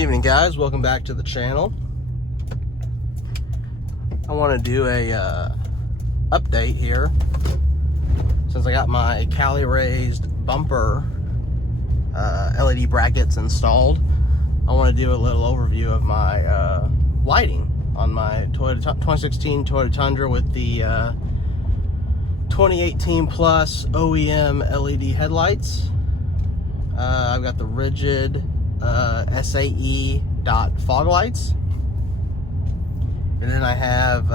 Evening, guys. Welcome back to the channel. I want to do a update here since I got my Cali raised bumper LED brackets installed. I want to do a little overview of my lighting on my 2016 Toyota Tundra with the 2018 plus OEM LED headlights. I've got the rigid SAE fog lights, and then I have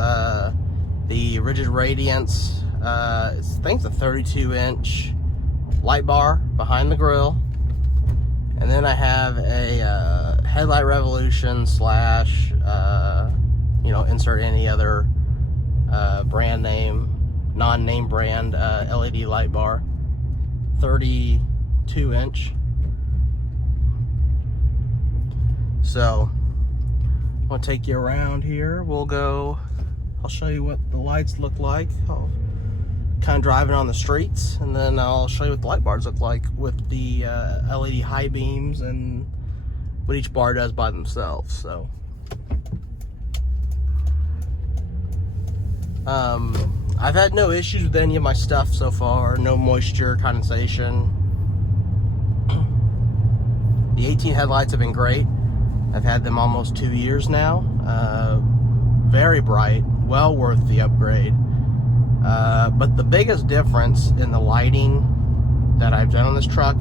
the rigid radiance. I think it's a 32-inch light bar behind the grille, and then I have a headlight revolution slash insert any other brand name, non-name brand LED light bar, 32-inch. So I want to take you around here. I'll show you what the lights look like. I'll kind of driving on the streets, and then I'll show you what the light bars look like with the LED high beams and what each bar does by themselves. So I've had no issues with any of my stuff so far. No moisture, condensation. The 18 headlights have been great. I've had them almost 2 years now. Very bright, well worth the upgrade. But the biggest difference in the lighting that I've done on this truck,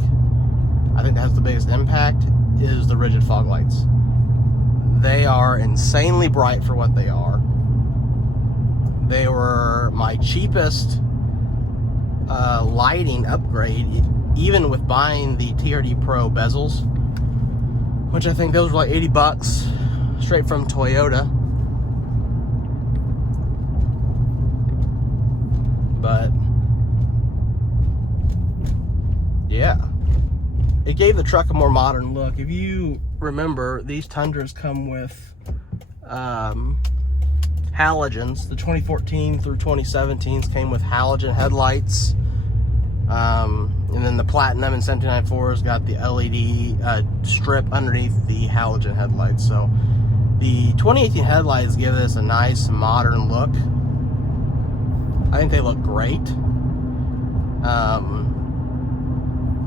I think that has the biggest impact, is the rigid fog lights. They are insanely bright for what they are. They were my cheapest lighting upgrade, even with buying the TRD Pro bezels, which I think those were like 80 bucks straight from Toyota. But yeah, it gave the truck a more modern look. If you remember, these Tundras come with halogens. The 2014 through 2017s came with halogen headlights. And then the Platinum and 794s got the LED strip underneath the halogen headlights. So the 2018 headlights give this a nice modern look. I think they look great.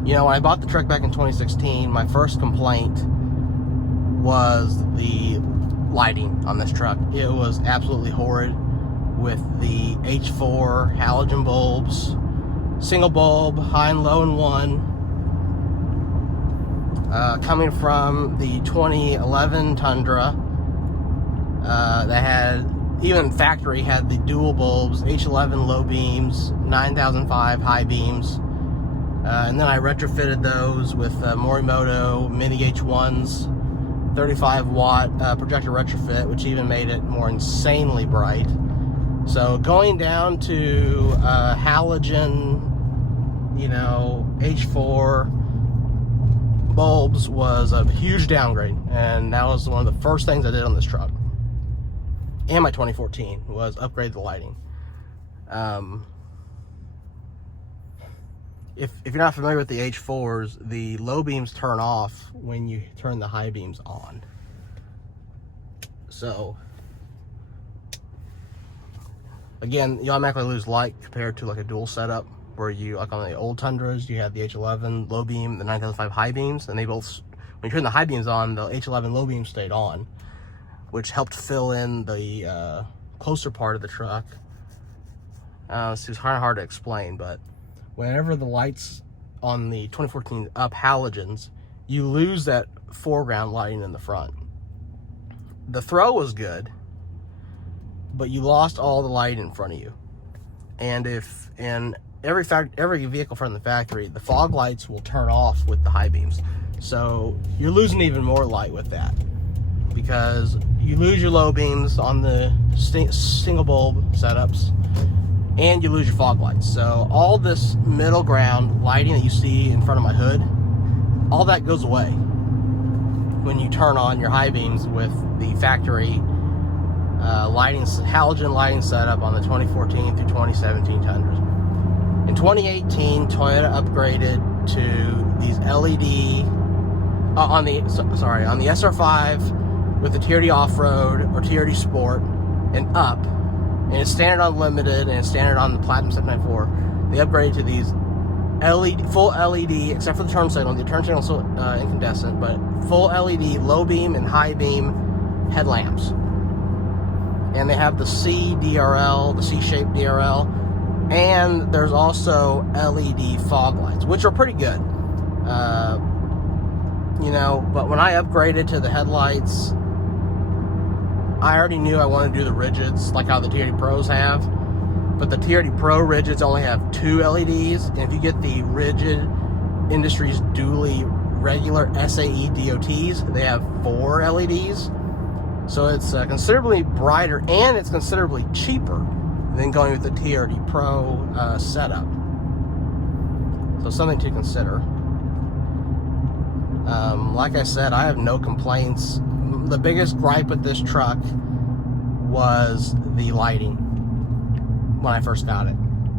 When I bought the truck back in 2016, my first complaint was the lighting on this truck. It was absolutely horrid with the H4 halogen bulbs. Single bulb, high and low in one. Coming from the 2011 Tundra, that had, even factory, had the dual bulbs, H11 low beams, 9005 high beams. And then I retrofitted those with Morimoto Mini H1s, 35 watt projector retrofit, which even made it more insanely bright. So going down to halogen, H4 bulbs was a huge downgrade, and that was one of the first things I did on this truck. And my 2014 was upgrade the lighting. If you're not familiar with the H4s, the low beams turn off when you turn the high beams on. So again, you automatically lose light compared to like a dual setup, where you, like on the old Tundras, you had the H11 low beam, the 9005 high beams, and they both, when you turn the high beams on, the H11 low beam stayed on, which helped fill in the closer part of the truck. So it's kind of hard to explain, but whenever the lights on the 2014 up halogens, you lose that foreground lighting in the front. The throw was good, but you lost all the light in front of you. And every vehicle from the factory, the fog lights will turn off with the high beams. So you're losing even more light with that, because you lose your low beams on the single bulb setups, and you lose your fog lights. So all this middle ground lighting that you see in front of my hood, all that goes away when you turn on your high beams with the factory halogen lighting setup on the 2014 through 2017 Tundras. In 2018, Toyota upgraded to these LED on the SR5 with the TRD Off-Road or TRD Sport and up, and it's standard unlimited and it's standard on the Platinum 794. They upgraded to these LED, full LED, except for the turn signal. The turn signal is still incandescent, but full LED, low beam and high beam headlamps. And they have the C-DRL, the C-shaped DRL, and there's also LED fog lights, which are pretty good. You know, but when I upgraded to the headlights, I already knew I wanted to do the rigids, like how the TRD Pros have. But the TRD Pro rigids only have 2 LEDs, and if you get the Rigid Industries dually regular SAE DOTs, they have 4 LEDs. So it's considerably brighter, and it's considerably cheaper than going with the TRD Pro setup. So something to consider. Like I said, I have no complaints. The biggest gripe with this truck was the lighting when I first got it.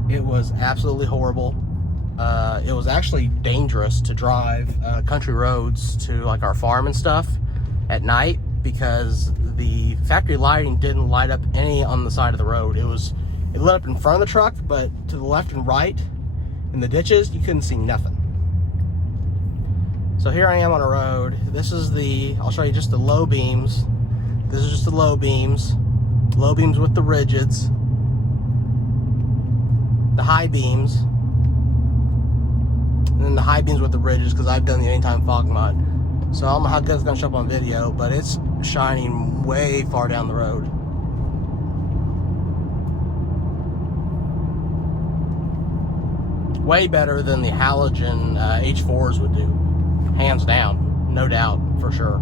It was absolutely horrible. It was actually dangerous to drive country roads to like our farm and stuff at night, because the factory lighting didn't light up any on the side of the road. It lit up in front of the truck, but to the left and right in the ditches, you couldn't see nothing. So here I am on a road. This is I'll show you just the low beams. This is just the low beams with the rigids, the high beams, and then the high beams with the rigids, because I've done the anytime fog mod. So I don't know how good it's gonna show up on video, but it's shining way far down the road. Way better than the Halogen H4s would do. Hands down, no doubt, for sure.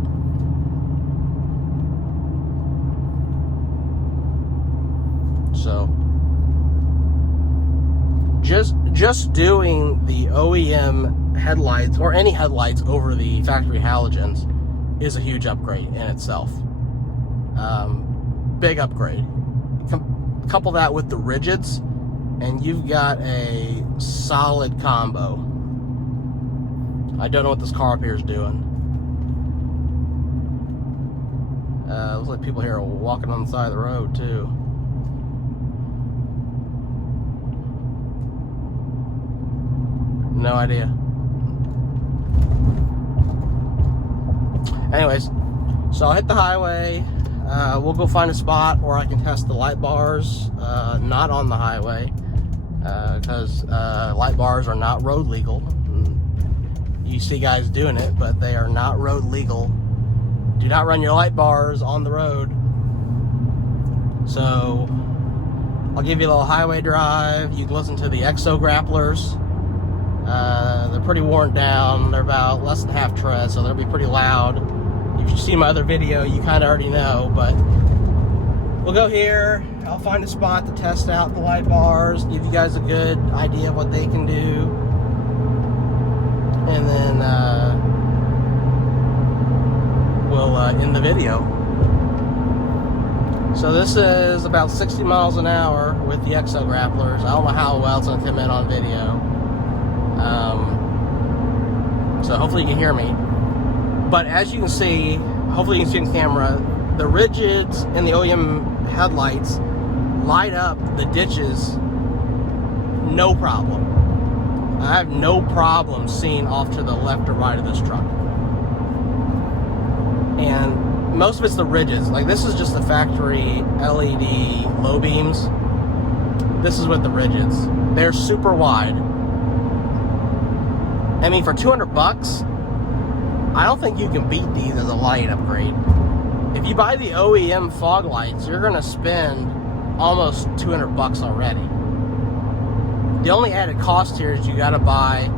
So, just doing the OEM headlights, or any headlights, over the factory halogens is a huge upgrade in itself. Big upgrade. Couple that with the rigids, and you've got a solid combo. I don't know what this car up here is doing. Looks like people here are walking on the side of the road too. No idea. Anyways, so I'll hit the highway. We'll go find a spot where I can test the light bars, not on the highway, because light bars are not road legal. You see guys doing it, but they are not road legal. Do not run your light bars on the road. So I'll give you a little highway drive. You can listen to the Exo grapplers. They're pretty worn down. They're about less than half tread, so they'll be pretty loud. If you see my other video, you kind of already know, but we'll go here. I'll find a spot to test out the light bars, give you guys a good idea of what they can do. And then we'll end the video. So this is about 60 miles an hour with the Exo grapplers. I don't know how well it's going to come in on video. So hopefully you can hear me. But as you can see, hopefully you can see on camera, the rigids and the OEM headlights light up the ditches, no problem. I have no problem seeing off to the left or right of this truck. And most of it's the rigids. Like, this is just the factory LED low beams. This is with the rigids. They're super wide. I mean, for 200 bucks, I don't think you can beat these as a light upgrade. If you buy the OEM fog lights, you're gonna spend almost 200 bucks already. The only added cost here is you gotta buy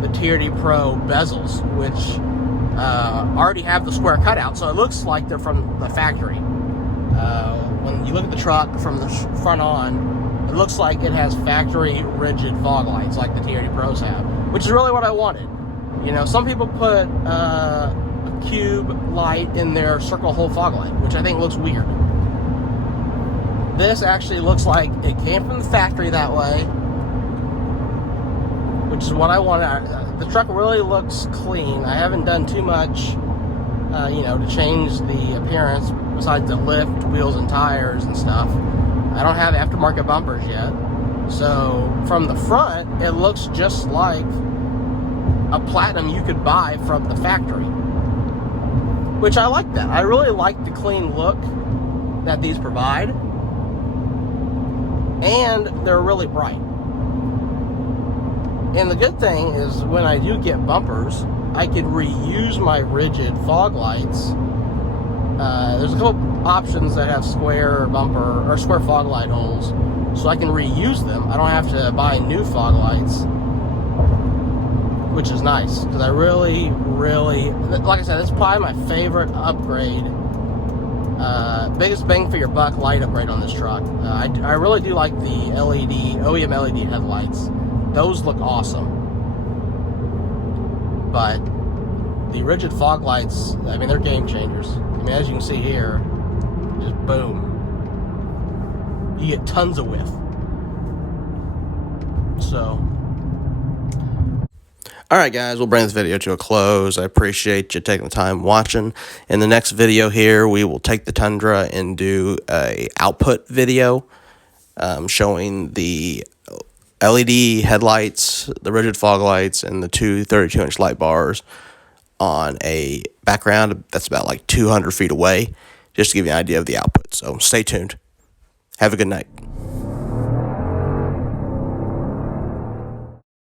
the TRD Pro bezels, which already have the square cutout, so it looks like they're from the factory. When you look at the truck from the front on, it looks like it has factory rigid fog lights like the TRD Pros have, which is really what I wanted. You know, some people put a cube light in their circle hole fog light, which I think looks weird. This actually looks like it came from the factory that way, which is what I wanted. the truck really looks clean. I haven't done too much, you know, to change the appearance besides the lift, wheels, and tires and stuff. I don't have aftermarket bumpers yet. So from the front, it looks just like a Platinum you could buy from the factory, which I like that. I really like the clean look that these provide, and they're really bright. And the good thing is when I do get bumpers, I can reuse my rigid fog lights. There's a couple options that have square bumper or square fog light holes, so I can reuse them. I don't have to buy new fog lights, which is nice, because I really, like I said, it's probably my favorite upgrade, biggest bang for your buck light upgrade on this truck. I really do like the OEM LED headlights. Those look awesome. But the rigid fog lights, I mean, they're game changers. I mean, as you can see here, just boom. You get tons of width. So, alright guys, we'll bring this video to a close. I appreciate you taking the time watching. In the next video here, we will take the Tundra and do a output video showing the LED headlights, the rigid fog lights, and the two 32-inch light bars on a background that's about like 200 feet away, just to give you an idea of the output. So stay tuned. Have a good night.